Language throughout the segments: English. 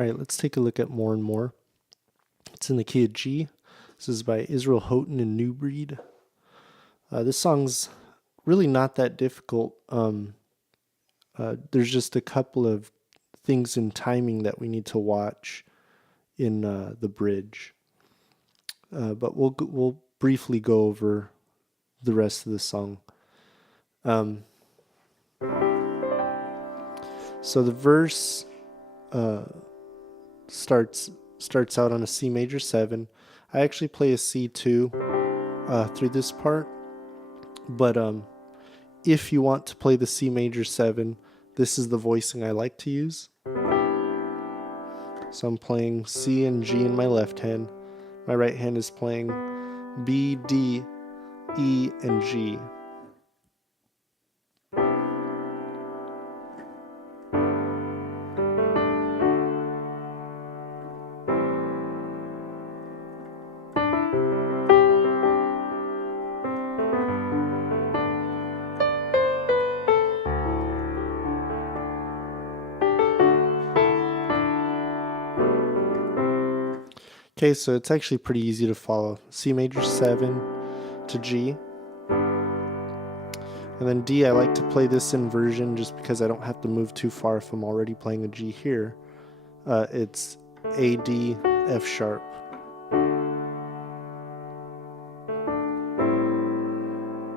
All right, let's take a look at More and More. It's in the key of G. This is by Israel Houghton and New Breed. This song's really not that difficult. There's just a couple of things in timing that we need to watch in the bridge. But we'll briefly go over the rest of the song. So the verse starts out on a C major 7. I actually play a C2 through this part, but if you want to play the C major 7, this is the voicing I like to use. So I'm playing C and G in my left hand. My right hand is playing B, D, E, and G. Okay, so it's actually pretty easy to follow. C major 7 to G. And then D, I like to play this inversion just because I don't have to move too far if I'm already playing a G here. It's A, D, F sharp.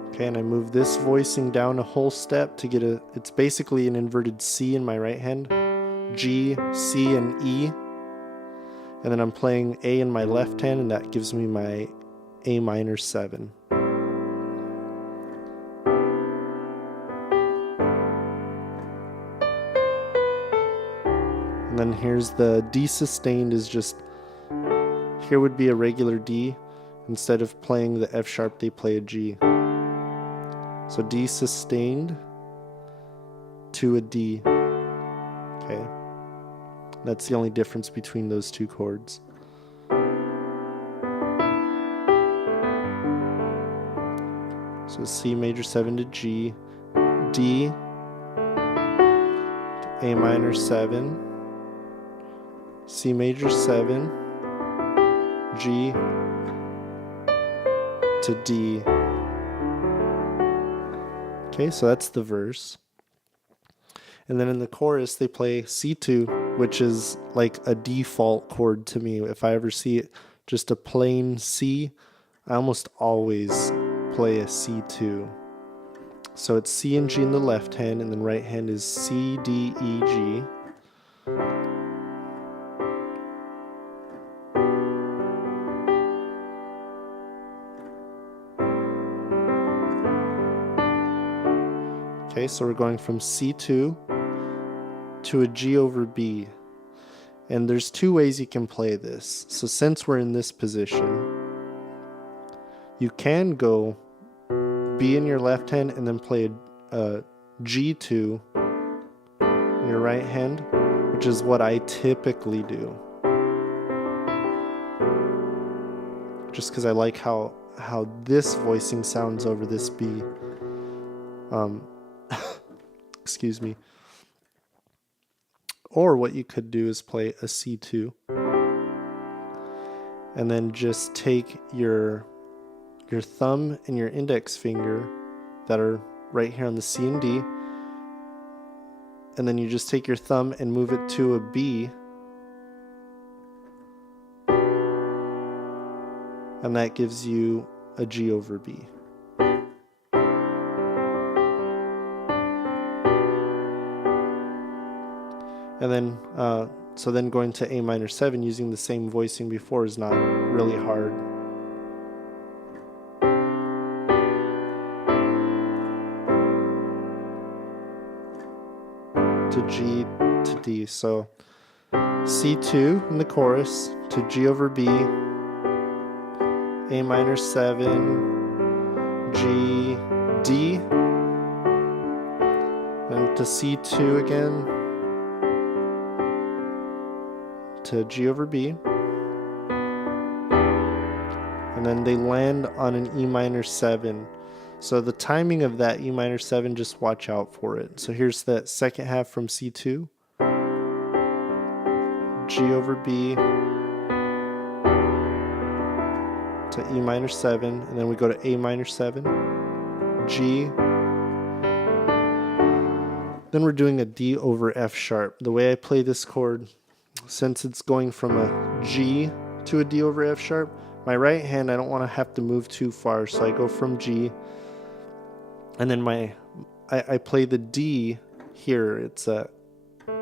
Okay, and I move this voicing down a whole step to get it's basically an inverted C in my right hand. G, C, and E. And then I'm playing A in my left hand, and that gives me my A minor 7. And then here's the D sustained is just, here would be a regular D. Instead of playing the F sharp, they play a G. So D sustained to a D. Okay. That's the only difference between those two chords. So C major 7 to G, D to A minor 7, C major 7, G to D. Okay, so that's the verse. And then in the chorus, they play C2, which is like a default chord to me. If I ever see it, just a plain C, I almost always play a C2. So it's C and G in the left hand, and then right hand is C, D, E, G. Okay, so we're going from C2 to a G over B. And there's two ways you can play this. So since we're in this position, you can go B in your left hand and then play a G2 in your right hand, which is what I typically do. Just because I like how this voicing sounds over this B. Excuse me. Or what you could do is play a C2 and then just take your thumb and your index finger that are right here on the C and D, and then you just take your thumb and move it to a B, and that gives you a G over B. And then, so then going to A minor 7 using the same voicing before is not really hard. To G to D. So C2 in the chorus to G over B, A minor 7, G, D, then to C2 again, to G over B, and then they land on an E minor 7. So the timing of that E minor 7, just watch out for it. So here's that second half from C2, G over B, to E minor 7, and then we go to A minor 7, G, then we're doing a D over F sharp. The way I play this chord, since it's going from a G to a D over F sharp, my right hand, I don't want to have to move too far, so I go from G, and then I play the D here. It's a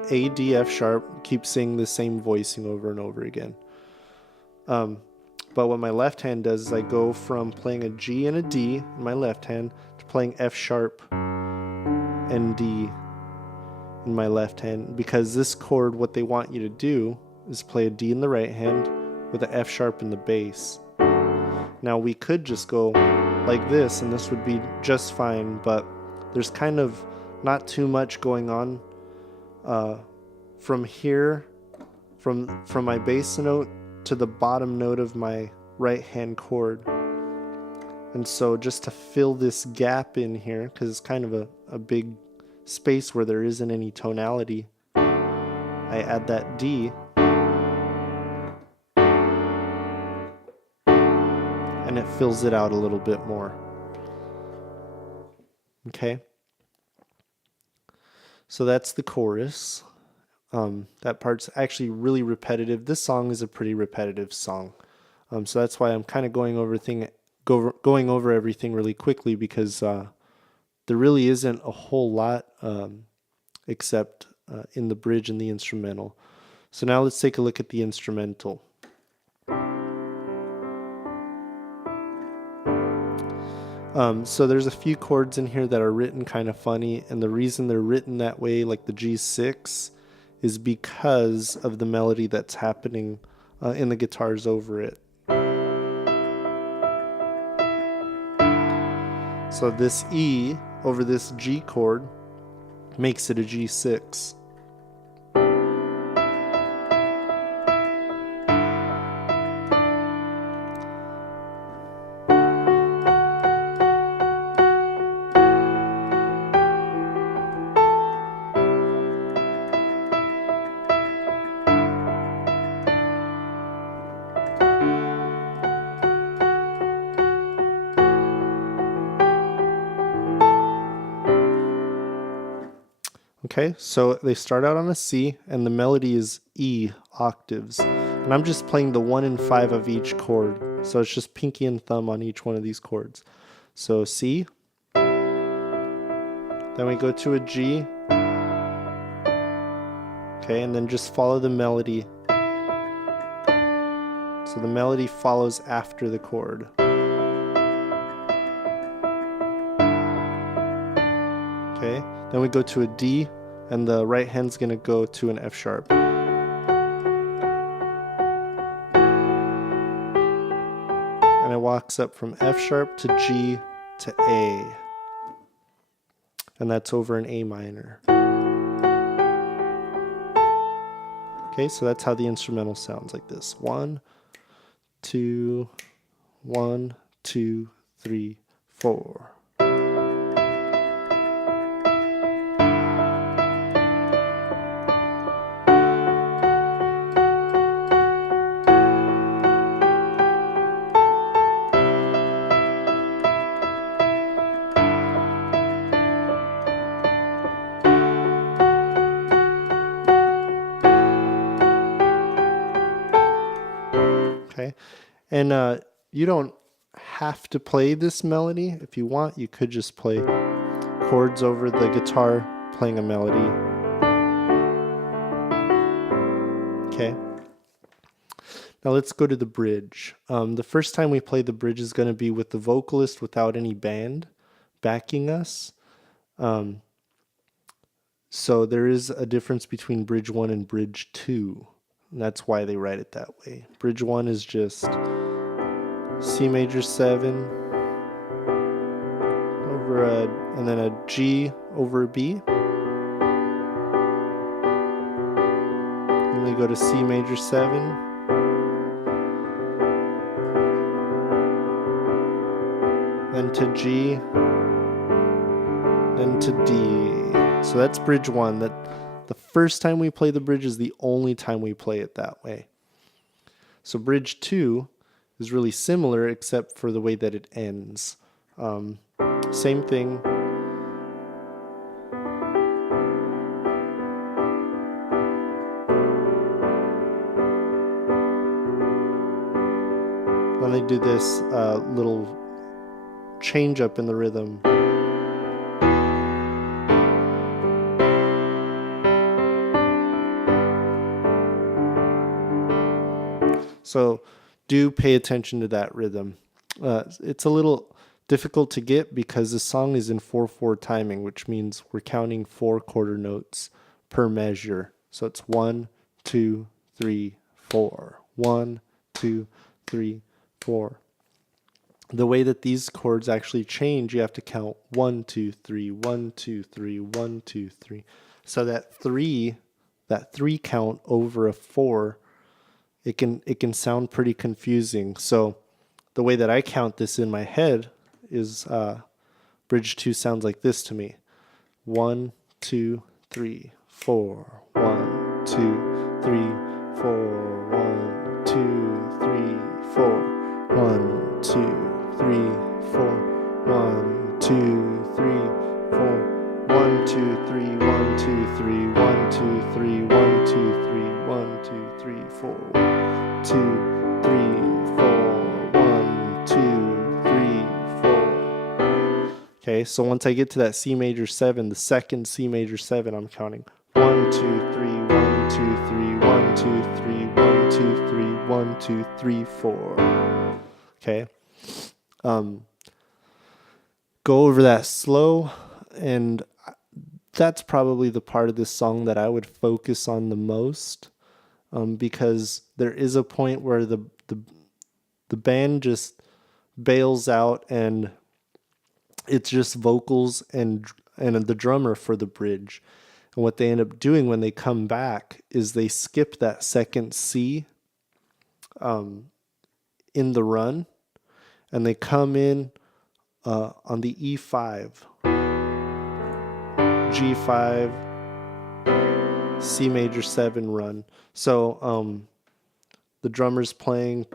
D, F sharp, keep saying the same voicing over and over again. But what my left hand does is I go from playing a G and a D in my left hand to playing F sharp and D in my left hand, because this chord, what they want you to do is play a D in the right hand with an F sharp in the bass. Now we could just go like this and this would be just fine, but there's kind of not too much going on from here, from my bass note to the bottom note of my right hand chord. And so just to fill this gap in here, because it's kind of a big space where there isn't any tonality, I add that D, and it fills it out a little bit more. Okay, so that's the chorus. That part's actually really repetitive. This song is a pretty repetitive song, so that's why I'm kind of going over everything really quickly, because there really isn't a whole lot except in the bridge and the instrumental. So now let's take a look at the instrumental. So there's a few chords in here that are written kind of funny, and the reason they're written that way, like the G6, is because of the melody that's happening in the guitars over it. So this E over this G chord makes it a G6. Okay, so they start out on a C, and the melody is E octaves. And I'm just playing the 1 and 5 of each chord. So it's just pinky and thumb on each one of these chords. So C, then we go to a G, okay, and then just follow the melody. So the melody follows after the chord. Okay, then we go to a D, and the right hand's gonna go to an F sharp. And it walks up from F sharp to G to A. And that's over an A minor. Okay, so that's how the instrumental sounds, like this. 1, 2, 1, 2, 3, 4. Okay, and you don't have to play this melody. If you want, you could just play chords over the guitar playing a melody. Okay, now let's go to the bridge. The first time we play the bridge is going to be with the vocalist without any band backing us. So there is a difference between bridge 1 and bridge 2. And that's why they write it that way. Bridge 1 is just C major 7 over and then a G over a B. And they go to C major 7. Then to G. Then to D. So that's bridge 1. The first time we play the bridge is the only time we play it that way. So bridge 2 is really similar except for the way that it ends. Same thing. Then they do this little change up in the rhythm. So do pay attention to that rhythm. It's a little difficult to get because the song is in 4/4 timing, which means we're counting 4 quarter notes per measure. So it's 1, 2, 3, 4. 1, 2, 3, 4. The way that these chords actually change, you have to count 1, 2, 3, 1, 2, 3, 1, 2, 3. So that 3 count over a 4, it can sound pretty confusing. So the way that I count this in my head is bridge 2 sounds like this to me. 1, 2, 3, 4. 1, 2, 3, 4. 1, 2, 3, 4. 1, 2, 3, 4. 1, 2, 3, 4. 1, 2, 3, 1, 2, 3, 1, 2, 3, 1, 2, 3, 1, 2, 3, 4. 2, 3, 4. 1, 2, 3, 4. Okay, so once I get to that C major 7, the second C major 7, I'm counting 1, 2, 3, 1, 2, 3, 1, 2, 3, 1, 2, 3, 1, 2, 3, 4. Okay. Go over that slow, and that's probably the part of this song that I would focus on the most, because there is a point where the band just bails out and it's just vocals and the drummer for the bridge. And what they end up doing when they come back is they skip that second C in the run, and they come in on the E5, G5, C major 7 run. So the drummer's playing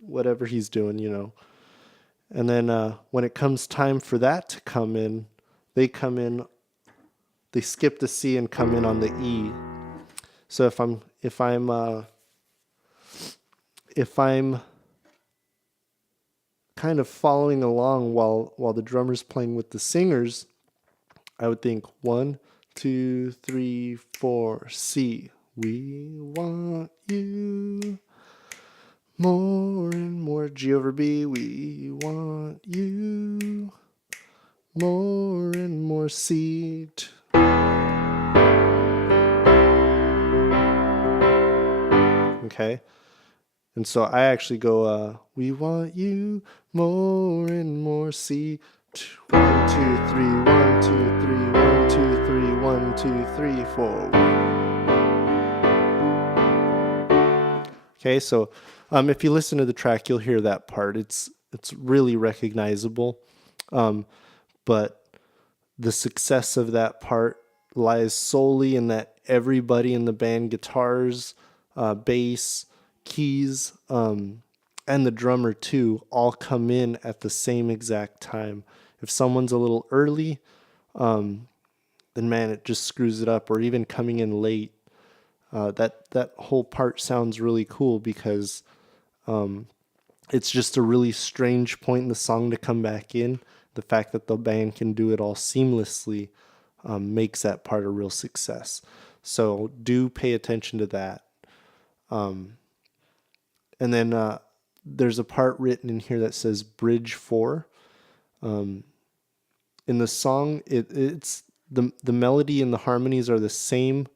whatever he's doing, you know. And then when it comes time for that to come in, they skip the C and come in on the E. So if I'm kind of following along while the drummer's playing with the singers, I would think 1, 2, 3, 4, C. We want you more and more. G over B. We want you more and more. C. Okay. And so I actually go, we want you more and more. C. 1, 2, 3, 1, 2, 3, 1, 2, 3, 1, 2, 3, 4. Okay, so if you listen to the track, you'll hear that part. It's really recognizable, but the success of that part lies solely in that everybody in the band, guitars, bass, keys, and the drummer too, all come in at the same exact time. If someone's a little early, then man, it just screws it up. Or even coming in late, that whole part sounds really cool because it's just a really strange point in the song to come back in. The fact that the band can do it all seamlessly makes that part a real success. So do pay attention to that. And then there's a part written in here that says bridge 4. In the song, it's the melody and the harmonies are the same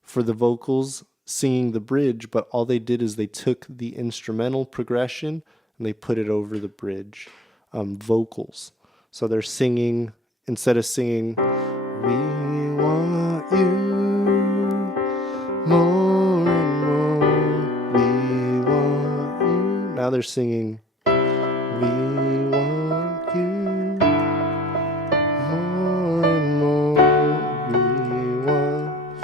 for the vocals singing the bridge, but all they did is they took the instrumental progression and they put it over the bridge vocals. So they're singing, instead of singing, we want you more and more, we want you. Now they're singing, we want you more and more, we want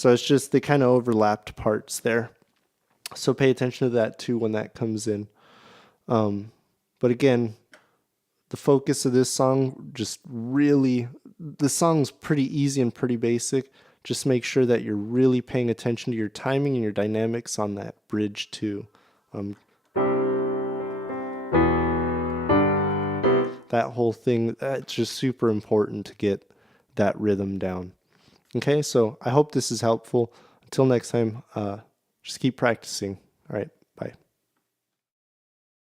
So it's just they kind of overlapped parts there. So pay attention to that too when that comes in. But again, the focus of this song just really, the song's pretty easy and pretty basic. Just make sure that you're really paying attention to your timing and your dynamics on that bridge too. That whole thing, that's just super important to get that rhythm down. Okay, so I hope this is helpful. Until next time, just keep practicing. All right.